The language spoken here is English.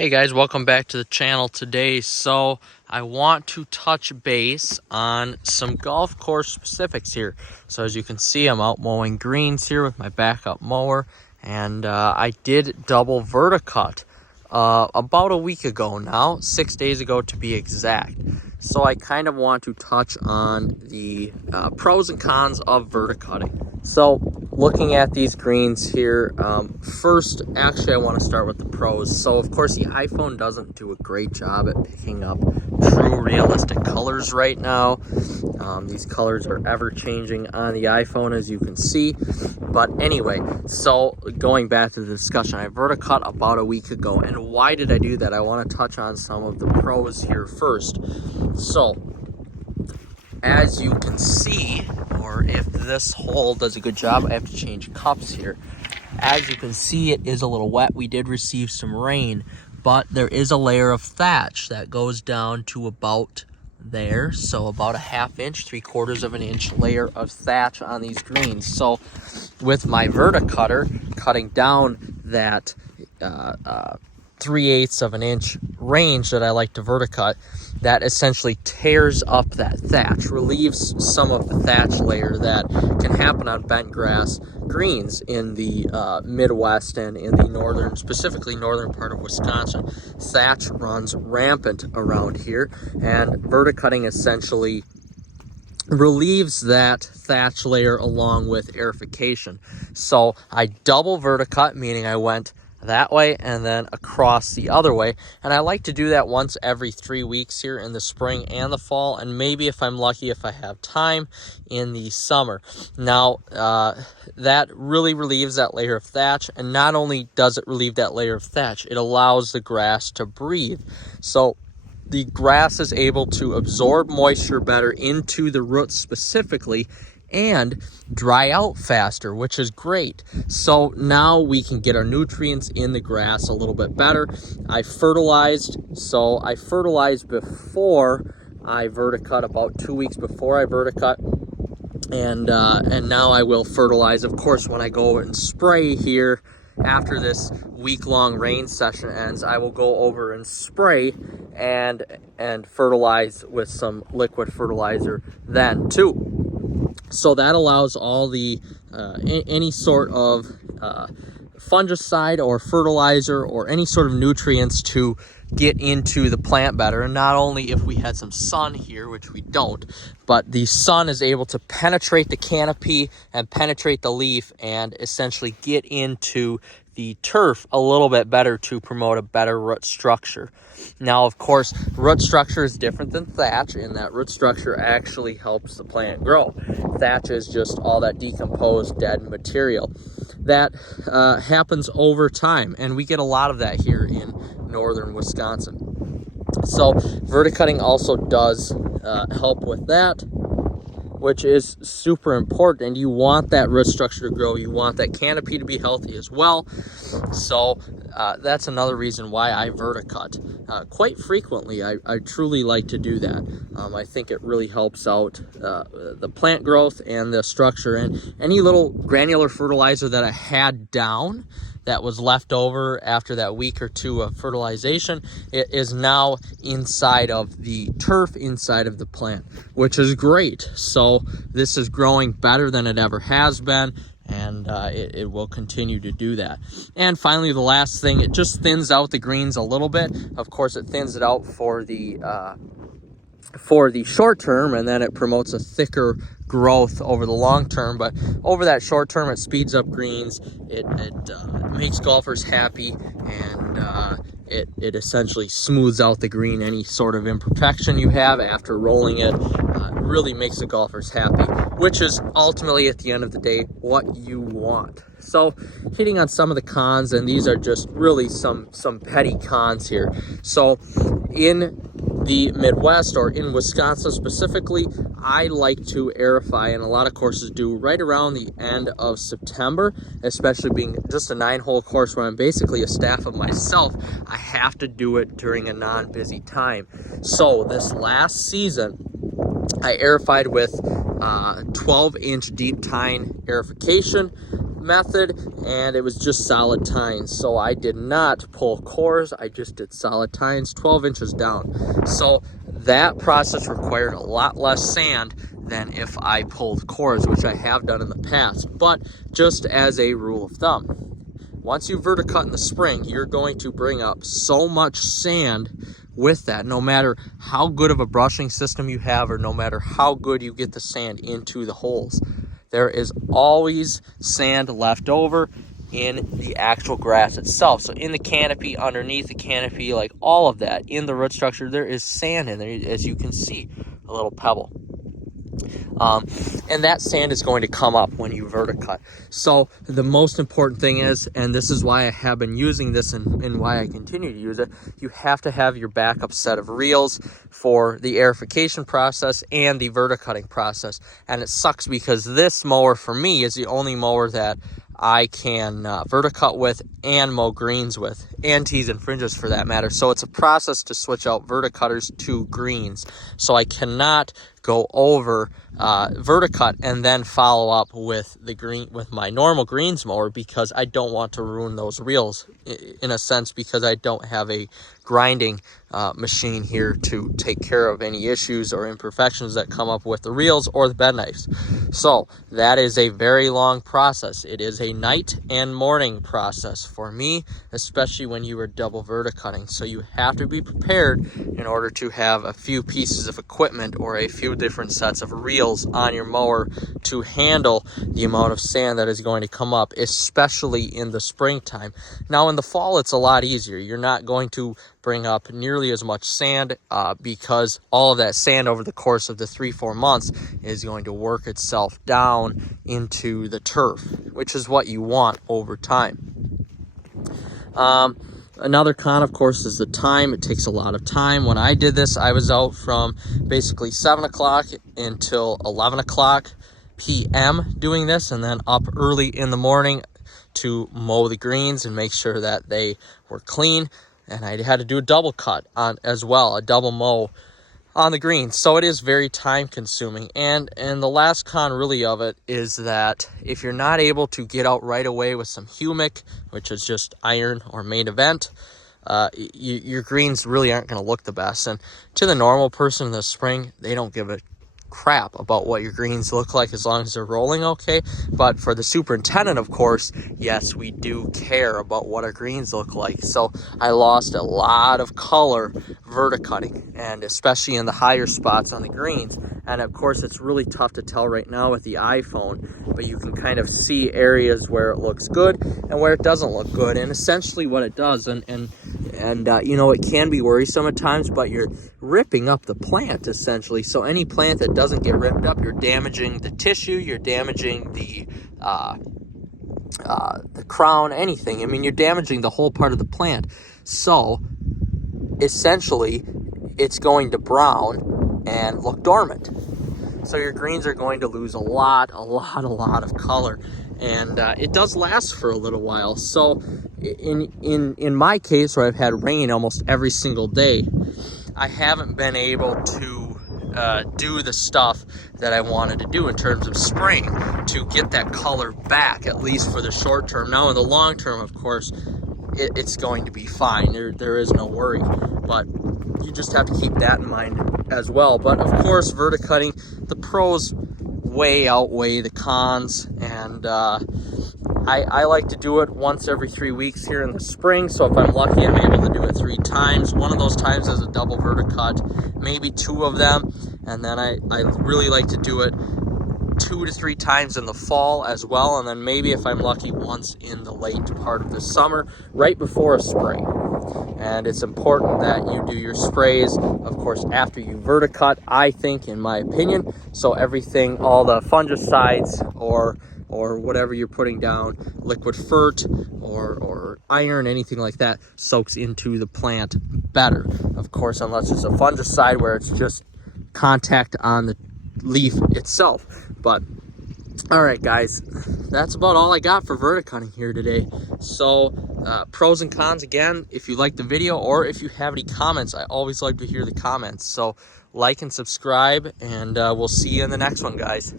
Hey guys, welcome back to the channel today. So I want to touch base on some golf course specifics here. So as you can see, I'm out mowing greens here with my backup mower, and I did double verticut about a week ago now, 6 days ago to be exact. So I kind of want to touch on the pros and cons of verticutting. So looking at these greens here, first, actually, I want to start with the pros. So of course the iPhone doesn't do a great job at picking up true realistic colors right now. These colors are ever changing on the iPhone, as you can see. But anyway, so going back to the discussion, I verticut about a week ago. And why did I do that? I want to touch on some of the pros here first. So as you can see, or if this hole does a good job, I have to change cups here. As you can see, it is a little wet. We did receive some rain, but there is a layer of thatch that goes down to about there. So about a half inch, 3/4 of an inch layer of thatch on these greens. So with my verticutter cutting down that 3/8 of an inch range that I like to verticut, that essentially tears up that thatch, relieves some of the thatch layer that can happen on bent grass greens in the Midwest and in the northern, specifically northern part of Wisconsin. Thatch runs rampant around here, and verticutting essentially relieves that thatch layer along with aerification. So I double verticut, meaning I went that way and then across the other way, and I like to do that once every 3 weeks here in the spring and the fall, and maybe if I'm lucky, if I have time, in the summer. Now that really relieves that layer of thatch, and not only does it relieve that layer of thatch, it allows the grass to breathe. So the grass is able to absorb moisture better into the roots specifically and dry out faster, which is great. So now we can get our nutrients in the grass a little bit better. I fertilized before I verticut, about 2 weeks before I verticut, and now I will fertilize, of course, when I go and spray here. After this week-long rain session ends, I will go over and spray and fertilize with some liquid fertilizer then too. So that allows all the any sort of fungicide or fertilizer or any sort of nutrients to get into the plant better. And not only if we had some sun here, which we don't, but the sun is able to penetrate the canopy and penetrate the leaf and essentially get into the turf a little bit better to promote a better root structure. Now, of course, root structure is different than thatch in that root structure actually helps the plant grow. Thatch is just all that decomposed dead material. That happens over time, and we get a lot of that here in northern Wisconsin. So verticutting also does help with that, which is super important. And you want that root structure to grow. You want that canopy to be healthy as well. So that's another reason why I verticut quite frequently. I truly like to do that. I think it really helps out the plant growth and the structure. And any little granular fertilizer that I had down that was left over after that week or two of fertilization, it is now inside of the turf, inside of the plant, which is great. So this is growing better than it ever has been, and it will continue to do that. And finally, the last thing, it just thins out the greens a little bit. Of course, it thins it out for the short term, and then it promotes a thicker growth over the long term. But over that short term, it speeds up greens, it makes golfers happy, and it essentially smooths out the green. Any sort of imperfection you have after rolling it really makes the golfers happy, which is ultimately, at the end of the day, what you want. So hitting on some of the cons, and these are just really some petty cons here. So in the Midwest, or in Wisconsin specifically, I like to aerify, and a lot of courses do, right around the end of September, especially being just a 9-hole course where I'm basically a staff of myself. I have to do it during a non-busy time. So this last season, I aerified with 12-inch deep tine aerification. method, and it was just solid tines. So I did not pull cores, I just did solid tines 12 inches down. So that process required a lot less sand than if I pulled cores, which I have done in the past. But just as a rule of thumb, once you verticut in the spring, you're going to bring up so much sand with that, no matter how good of a brushing system you have, or no matter how good you get the sand into the holes. There is always sand left over in the actual grass itself. So in the canopy, underneath the canopy, like all of that, in the root structure, there is sand in there, as you can see, a little pebble. And that sand is going to come up when you verticut. So the most important thing is, and this is why I have been using this and why I continue to use it, you have to have your backup set of reels for the aerification process and the verticutting process. And it sucks because this mower for me is the only mower that I can verticut with and mow greens with, and tees and fringes for that matter. So it's a process to switch out verticutters to greens. So I cannot go over verticut and then follow up with my normal greens mower, because I don't want to ruin those reels in a sense, because I don't have a grinding machine here to take care of any issues or imperfections that come up with the reels or the bed knives. So that is a very long process. It is a night and morning process for me, especially when you are double verticutting. So you have to be prepared in order to have a few pieces of equipment or a few different sets of reels on your mower to handle the amount of sand that is going to come up, especially in the springtime. Now in the fall, it's a lot easier. You're not going to bring up nearly as much sand because all of that sand over the course of the 3-4 months is going to work itself down into the turf, which is what you want over time. Another con, of course, is the time. It takes a lot of time. When I did this, I was out from basically 7 o'clock until 11 o'clock p.m. doing this, and then up early in the morning to mow the greens and make sure that they were clean. And I had to do a double cut on as well, a double mow on the greens. So it is very time consuming. And the last con really of it is that if you're not able to get out right away with some humic, which is just iron or main event, your greens really aren't going to look the best. And to the normal person in the spring, they don't give a crap about what your greens look like as long as they're rolling okay. But for the superintendent, of course, yes, we do care about what our greens look like. So I lost a lot of color verticutting, and especially in the higher spots on the greens. And of course, it's really tough to tell right now with the iPhone, but you can kind of see areas where it looks good and where it doesn't look good. And essentially what it does, and you know, it can be worrisome at times, but you're ripping up the plant essentially. So any plant that doesn't get ripped up, you're damaging the tissue, you're damaging the crown, anything. I mean, you're damaging the whole part of the plant. So essentially it's going to brown and look dormant. So your greens are going to lose a lot of color, and it does last for a little while. So in my case, where I've had rain almost every single day, I haven't been able to do the stuff that I wanted to do in terms of spraying to get that color back, at least for the short term. Now in the long term, of course, it's going to be fine. There is no worry, but you just have to keep that in mind as well. But of course, verticutting, the pros way outweigh the cons, and I like to do it once every 3 weeks here in the spring. So if I'm lucky, I'm able to do it 3 times. One of those times is a double verticut, maybe 2 of them. And then I really like to do it 2 to 3 times in the fall as well. And then maybe if I'm lucky, once in the late part of the summer, right before a spray. And it's important that you do your sprays, of course, after you verticut, I think, in my opinion. So everything, all the fungicides or whatever you're putting down, liquid fert or iron, anything like that, soaks into the plant better. Of course, unless it's a fungicide where it's just contact on the leaf itself. But all right, guys, that's about all I got for verticutting here today. So pros and cons again, if you like the video or if you have any comments, I always like to hear the comments. So like and subscribe, and we'll see you in the next one, guys.